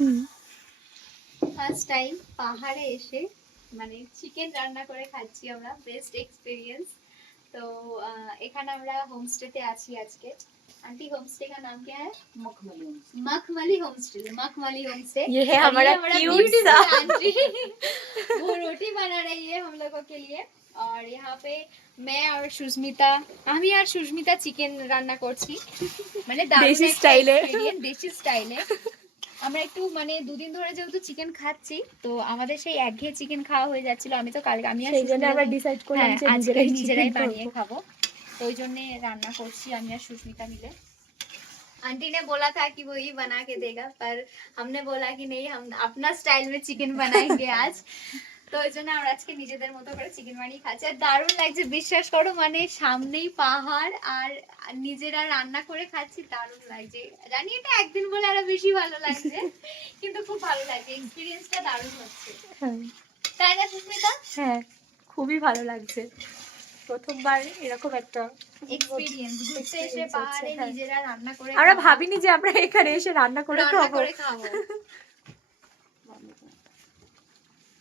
First time পাহাড়ে এসে মানে চিকেন রান্না করে খাচ্ছি আমরা, বেস্ট এক্সপিরিয়েंस। तो এখানে আমরা হোমস্টেতে আছি আজকে। आंटी होमस्टे का नाम क्या है? मखमली होमस्टे। मखमली होमस्टे। ये है हमारा क्यूट सा आंटी वो रोटी बना रही है हम लोगों के लिए। और यहाँ पे मैं और सुष्मिता, আমি আর সুস্মিতা চিকেন রান্না করছি, মানে দেশি স্টাইলে। দেশি স্টাইলে। আমরা একটু মানে দুদিন ধরে যেহেতু চিকেন খাচ্ছি, তো আমাদের সেই একঘেয়ে চিকেন খাওয়া হয়ে যাচ্ছিল। আমি তো কালকে আমি আর সেই জন্য আমরা ডিসাইড করলাম যে নিজেরাই বানিয়ে খাবো, তো ওই জন্য রান্না করছি আমি আর সুস্মিতা মিলে। आंटी ने बोला था कि वो ही बना के देगा, पर हमने बोला कि नहीं, हम अपना स्टाइल में चिकन बनाएंगे आज। তো ওই জন্য আমরা আজকে নিজেদের মতো করে চিকেন বানিয়ে খাচ্ছি। আর দারুণ লাগছে, বিশ্বাস করো, মানে সামনেই পাহাড় আর নিজেরা রান্না করে খাচ্ছি, দারুণ লাগছে। জানি এটা একদিন বলে আরো বেশি ভালো লাগছে, কিন্তু খুব ভালো লাগছে, এক্সপিরিয়েন্সটা দারুণ হচ্ছে, তাই না সুস্মিতা? হ্যাঁ, খুবই ভালো লাগছে, প্রথমবার এরকম একটা এক্সপেরিয়েন্স, ঘুরতে এসে পাহাড়ে নিজেরা রান্না করে আমরা ভাবিনি যে আমরা এখানে এসে রান্না করে খাবো।